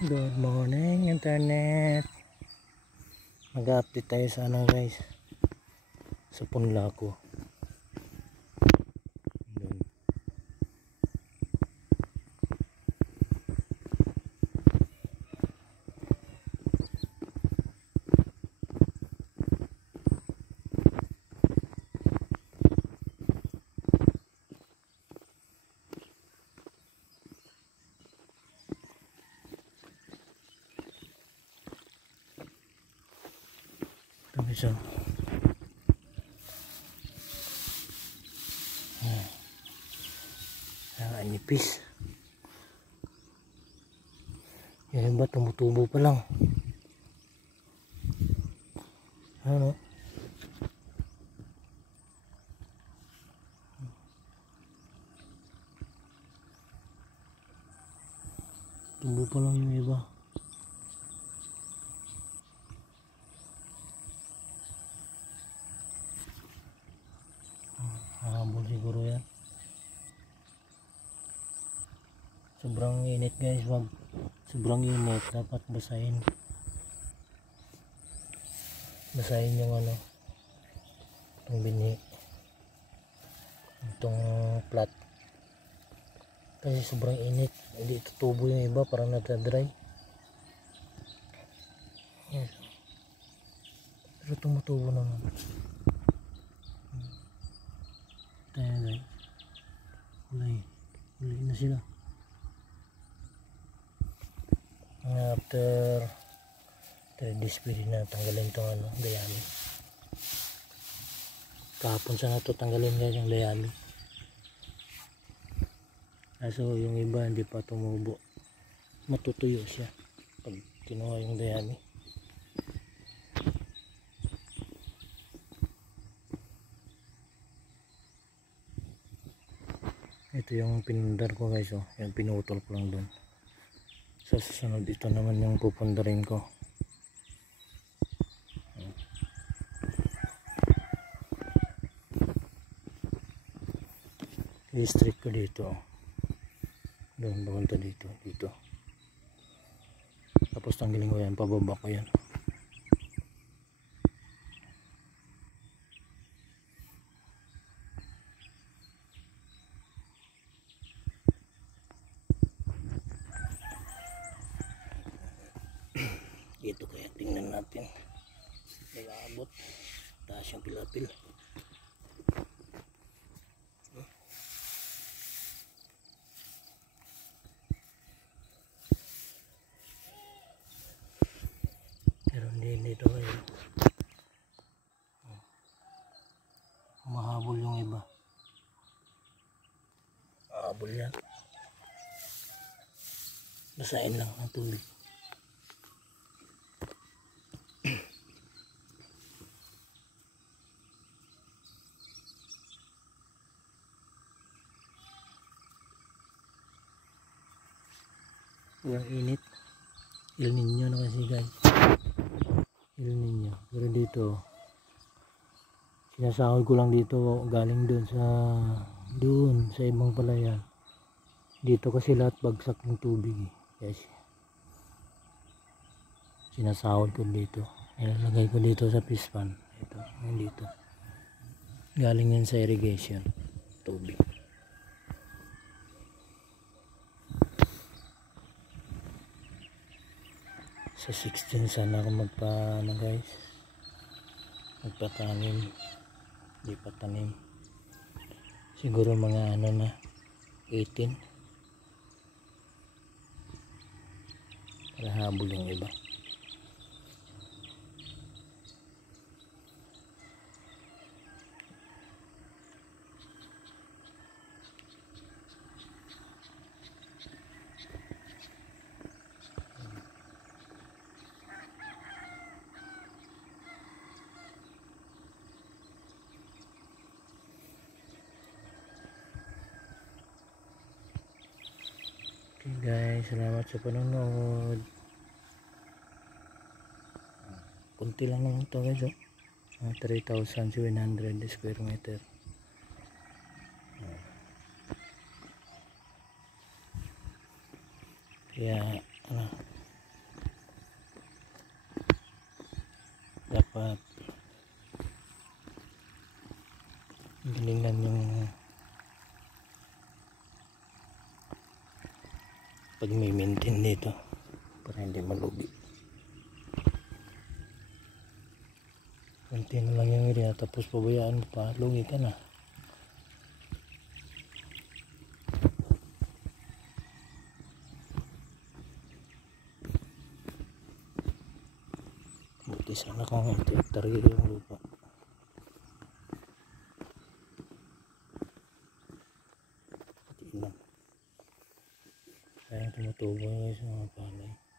Good morning internet. Mag-update tayo sa ano guys, sa punla ko. Ito siya. Nipis. Yan ba, tumutubo pa lang. Ano? Tubo pa lang yung iba. Habol siguro yan. Sobrang init guys, wag. Sobrang init, dapat basahin. Basahin yung ano, itong binhi, itong plat. Kasi sobrang init, hindi tutubo yung iba, parang nagdadry. Yes. Pero tumutubo naman. Tayo guys, kulay na sila. After 3 days pwede na tanggalin itong ano, dayami. Kahapon sana ito tanggalin guys yung dayami. Kaso yung iba hindi pa tumubo, matutuyo siya pag kinuha yung dayami. Ito yung pinundar ko guys, oh. Yung pinutol ko lang doon. Sa susunod ito naman yung pupundarin ko. I-streak ko dito. Doon papunta dito. Tapos tanggalin ko yan, pababa ko yan. Dito kaya tingnan natin. Nag-aabot. Taas yung pilapil. Pero hindi dito kayo. Mahabol yung iba. Mahabol yan. Basahin lang ng tubig. Walang init. El Niño na kasi guys. El Niño. Pero dito sinasahod ko lang dito galing doon sa ibang palayan. Dito kasi lahat bagsak ng tubig guys. Sinasahod ko dito. Ilalagay ko dito sa fish pan. Ito, dito. Galing yan sa irrigation tubig. Sa 16 sana ako magpatanim. Di patanim. Siguro mga ano na 18. Para habol yung iba. Okay guys, salamat sa panonood. Kunti lang naman ito guys, oh. 3,700 square meter. Kaya ano, dapat galingan yung pag-maintain dito para hindi malugi. Konti na lang yung area tapos pabayaan mo pa, lugi ka na. Buti sana kung hektarya yung lupa. Pati lang. Sayang tumutubo yung mga palay.